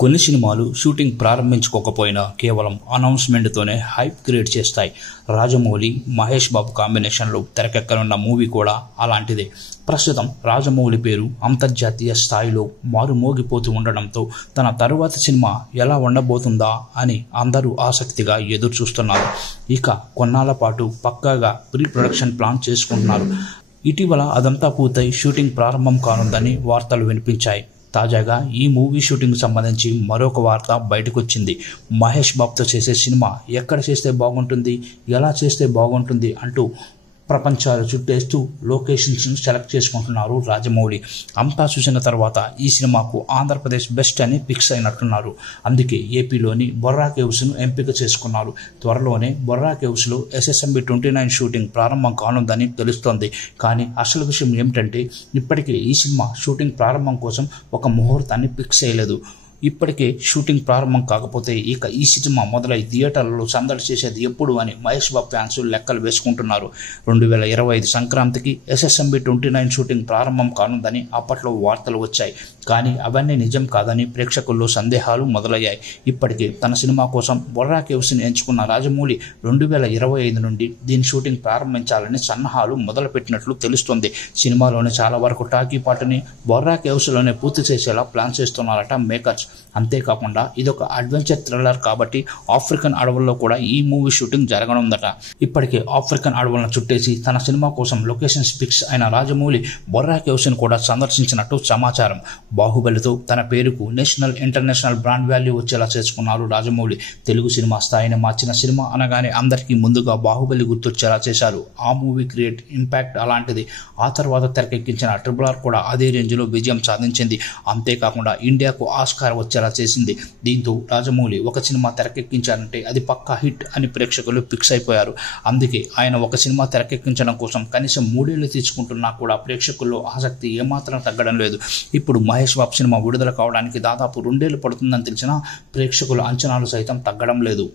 కొన్ని సినిమాలు షూటింగ్ ప్రారంభించుకోకపోయినా కేవలం అనౌన్స్మెంట్తోనే హైప్ క్రియేట్ చేస్తాయి. రాజమౌళి, మహేష్ బాబు కాంబినేషన్లో తెరకెక్కనున్న మూవీ కూడా అలాంటిదే. ప్రస్తుతం రాజమౌళి పేరు అంతర్జాతీయ స్థాయిలో మారుమోగిపోతూ ఉండడంతో తన తరువాతి సినిమా ఎలా ఉండబోతుందా అని అందరూ ఆసక్తిగా ఎదురు చూస్తున్నారు. ఇక కొన్నాళ్ల పాటు పక్కాగా ప్రీ ప్రొడక్షన్ ప్లాన్ చేసుకుంటున్నారు. ఇటీవల అదంతా పూర్తయి షూటింగ్ ప్రారంభం కానుందని వార్తలు వినిపించాయి. తాజాగా ఈ మూవీ షూటింగ్ సంబంధించి మరొక వార్త బయటకొచ్చింది. మహేష్ బాబుతో చేసే సినిమా ఎక్కడ చేస్తే బాగుంటుంది, ఎలా చేస్తే బాగుంటుంది అంటూ ప్రపంచాలు చుట్టేస్తూ లొకేషన్స్ను సెలెక్ట్ చేసుకుంటున్నారు రాజమౌళి. అంతా చూసిన తర్వాత ఈ సినిమాకు ఆంధ్రప్రదేశ్ బెస్ట్ అని ఫిక్స్ అయినట్టున్నారు. అందుకే ఏపీలోని బొర్రా కేవ్స్ను ఎంపిక చేసుకున్నారు. త్వరలోనే బొర్రా కేవ్స్లో SSMB 29 షూటింగ్ ప్రారంభం కానుందని తెలుస్తోంది. కానీ అసలు విషయం ఏమిటంటే ఇప్పటికే ఈ సినిమా షూటింగ్ ప్రారంభం కోసం ఒక ముహూర్తాన్ని ఫిక్స్ చేయలేదు. ఇప్పటికే షూటింగ్ ప్రారంభం కాకపోతే ఇక ఈ సినిమా మొదలై థియేటర్లలో సందడి చేసేది ఎప్పుడు అని మహేష్ బాబు ఫ్యాన్స్ లెక్కలు వేసుకుంటున్నారు. 2025 సంక్రాంతికి SSMB 29 షూటింగ్ ప్రారంభం కానుందని అప్పట్లో వార్తలు వచ్చాయి. కానీ అవన్నీ నిజం కాదని ప్రేక్షకుల్లో సందేహాలు మొదలయ్యాయి. ఇప్పటికే తన సినిమా కోసం బొర్రా కేవ్స్ని ఎంచుకున్న రాజమౌళి 2025 నుండి దీని షూటింగ్ ప్రారంభించాలని సన్నాహాలు మొదలుపెట్టినట్లు తెలుస్తోంది. సినిమాలోని చాలా వరకు టాకీ పాటని బొర్రా కేవ్స్లోనే పూర్తి చేసేలా ప్లాన్ చేస్తున్నారట మేకర్స్. అంతేకాకుండా ఇదొక అడ్వెంచర్ థ్రిల్లర్ కాబట్టి ఆఫ్రికన్ అడవుల్లో కూడా ఈ మూవీ షూటింగ్ జరగనుందట. ఇప్పటికే ఆఫ్రికన్ అడవులను చుట్టేసి తన సినిమా కోసం లొకేషన్స్ ఫిక్స్ అయిన రాజమౌళి బొర్రా కేవ్స్ను కూడా సందర్శించినట్టు సమాచారం. బాహుబలితో తన పేరుకు నేషనల్, ఇంటర్నేషనల్ బ్రాండ్ వాల్యూ వచ్చేలా చేసుకున్నారు రాజమౌళి. తెలుగు సినిమా స్థాయిని మార్చిన సినిమా అనగానే అందరికీ ముందుగా బాహుబలి గుర్తొచ్చేలా చేశారు. ఆ మూవీ క్రియేట్ ఇంపాక్ట్ అలాంటిది. ఆ తర్వాత తెరకెక్కించిన RRR కూడా అదే రేంజ్లో విజయం సాధించింది. అంతేకాకుండా ఇండియాకు ఆస్కార్ వచ్చేలా చేసింది. దీంతో రాజమౌళి ఒక సినిమా తెరకెక్కించారంటే అది పక్కా హిట్ అని ప్రేక్షకులు ఫిక్స్ అయిపోయారు. అందుకే ఆయన ఒక సినిమా తెరకెక్కించడం కోసం కనీసం 3 ఏళ్లు తీసుకుంటున్నా కూడా ప్రేక్షకుల్లో ఆసక్తి ఏమాత్రం తగ్గడం లేదు. ఇప్పుడు మహేష్ బాబు సినిమా విడుదల కావడానికి దాదాపు 2 ఏళ్లు పడుతుందని తెలిసినా ప్రేక్షకుల అంచనాలు సైతం తగ్గడం లేదు.